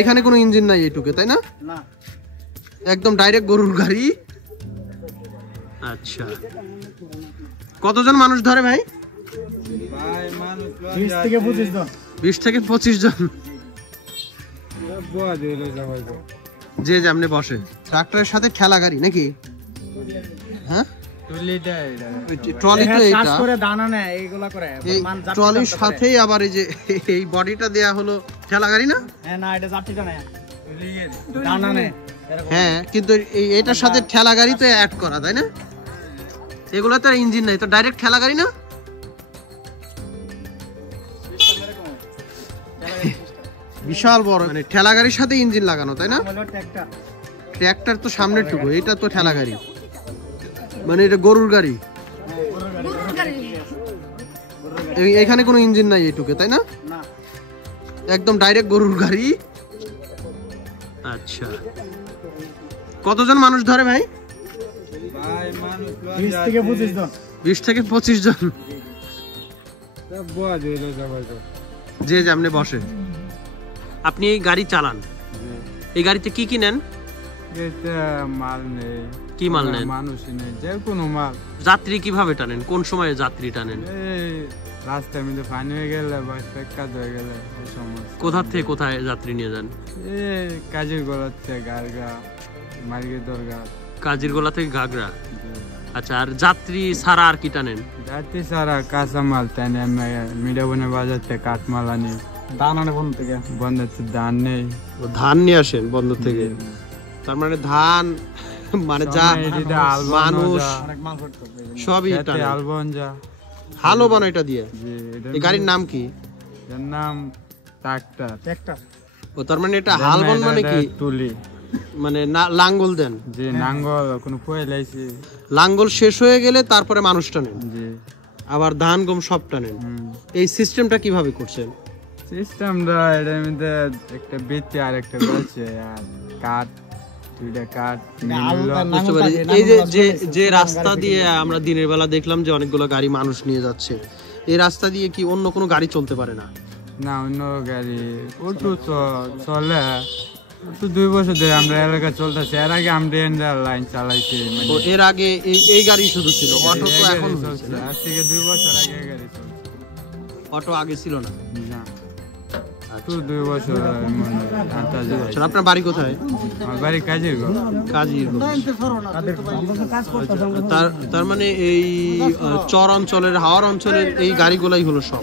এখানে কোনো ইঞ্জিন নাই এইটুকে, তাই না? না, একদম ডাইরেক্ট গরুর গাড়ি। আচ্ছা, কতজন মানুষ ধরে ভাই? 20 থেকে 25 জন। 20 থেকে 25 জন, যে যেমনি বসে। ট্রাক্টরের সাথে ঠেলা গাড়ি নাকি? হ্যাঁ, ট্রলি তো এইটা, ট্রলির সাথেই আবার এই যে এই বডিটা দেয়া হলো ঠেলা গাড়ি না? হ্যাঁ, কিন্তু এটার সাথে ঠেলা গাড়ি তো অ্যাড করা, তাই না? এগুলো তো ইঞ্জিন নাই, তো ডাইরেক্ট ঠেলা গাড়ি না? বিশাল বড়, মানে ঠেলা গাড়ির সাথে ইঞ্জিন লাগানো, তাই না? ট্র্যাক্টর তো সামনের টুকু, এটা তো ঠেলা গাড়ি, মানে এটা গরুর গাড়ি। এখানে কোনো ইঞ্জিন নাই এইটুকে, তাই না? একদম ডাইরেক্ট গরুর গাড়ি। আচ্ছা, কতজন মানুষ ধরে ভাই? 20 থেকে 25 জন। 20 থেকে 25 জন, যে যেমনি বসে। আপনি এই গাড়ি চালান, এই গাড়িতে কি কি নেন? মাল নেই। কি মাল নেন? মানুষ নেই, যে কোনো মাল। যাত্রী কিভাবে টানেন? কোন সময়ে যাত্রী টানেন? রাস্তার মধ্যে পানি হয়ে গেলে বা কাজ হয়ে গেলে এই সমস্ত। কোথা থেকে কোথায় যাত্রী নিয়ে যান? কাজের গলাতে গাড়গা, মার্গের দরগা। কাজের গোলা থেকে ঘাগড়া। আচ্ছা, আর যাত্রী ছাড়া আর কি টানেন? যাত্রী ছাড়া কাঁচা মাল টানে, মিডাবনে বাজার থেকে কাঠমাল আনি। ধান আনে বন্ধ থেকে। বন্ধ ধান নেই, ধান নিয়ে আসেন বন্ধ থেকে। তার মানে ধান, মানে যা মানুষ সবই টানে। হালও বানায় এটা দিয়ে। এই গাড়ির নাম কি? এর নাম ট্রাক্টর। ও, তার মানে এটা হাল বন মানে কি? তুলি, মানে লাঙ্গল দেন? জি, নাঙ্গল কোনো পয়লাইছি। লাঙ্গল শেষ হয়ে গেলে তারপরে মানুষ টানেন, জি, আবার ধান গম সব টানেন। এই সিস্টেমটা কিভাবে করছেন? সিস্টেমটা এর মধ্যে একটা বেতে আর একটা রয়েছে, আর কাঠ, দুইটা কাঠ। এই যে রাস্তা দিয়ে আমরা দিনের বেলা দেখলাম যে অনেকগুলো গাড়ি মানুষ নিয়ে যাচ্ছে, এই রাস্তা দিয়ে কি অন্য কোনো গাড়ি চলতে পারে না? না, অন্য গাড়ি অটো চলে। 2 বছর ধরে আমরা এলাকা চলতেছে, এর আগে আমরা লাইন চালাইছি। এর আগে এই গাড়ি শুধু ছিল, অটো তো এখন চলছে। আজ থেকে 2 বছর আগে গাড়ি চলছে, অটো আগে ছিল না। না, 2 বছর। আপনার বাড়ি কোথায়? আমার বাড়ি কাজিরগঞ্জ। তার মানে এই চর অঞ্চলের, হাওর অঞ্চলের এই গাড়িগুলাই হলো সব।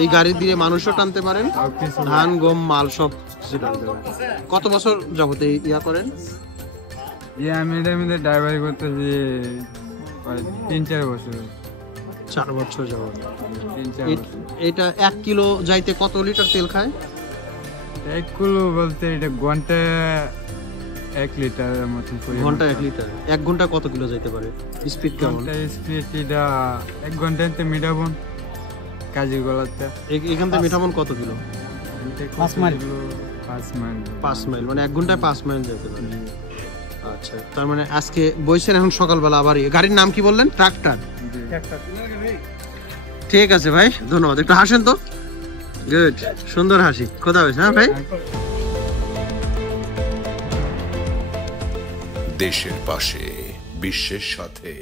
এই গাড়ি দিয়ে মানুষও টানতে পারেন, ধান গম মাল সব কিছু টানতে পারেন। কত বছর যাবত ইয়া করেন? আমি এটার মধ্যে ড্রাইভারি করতেছি 3-4 বছর। 4 বছর যাবত। এটা 1 কিলো যাইতে কত লিটার তেল খায়? 1 কিলো বলতে এটা ঘন্টায় 1 লিটারের মতন। ঘন্টা 1 লিটার। 1 ঘন্টা কত কিলো যাইতে পারে? স্পিড কেমন? স্পিড এটা 1 ঘন্টাতে মিটাবন কাজী গলাতে। এখান থেকে মিটাবন কত কিলো? 5 মাইল। 5 মাইল, মানে 1 ঘন্টায় 5 মাইল যেতে পারে। আচ্ছা, তার মানে আজকে বইছেন এখন সকালবেলা আবার। গাড়ির নাম কি বললেন? ট্রাক্টর। ঠিক আছে ভাই, ধন্যবাদ। একটু হাসেন তো। গুড, সুন্দর হাসি। খোদা হাফেজ। হ্যাঁ ভাই। দেশের পাশে, বিশ্বের সাথে,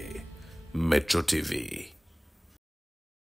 মেট্রো টিভি।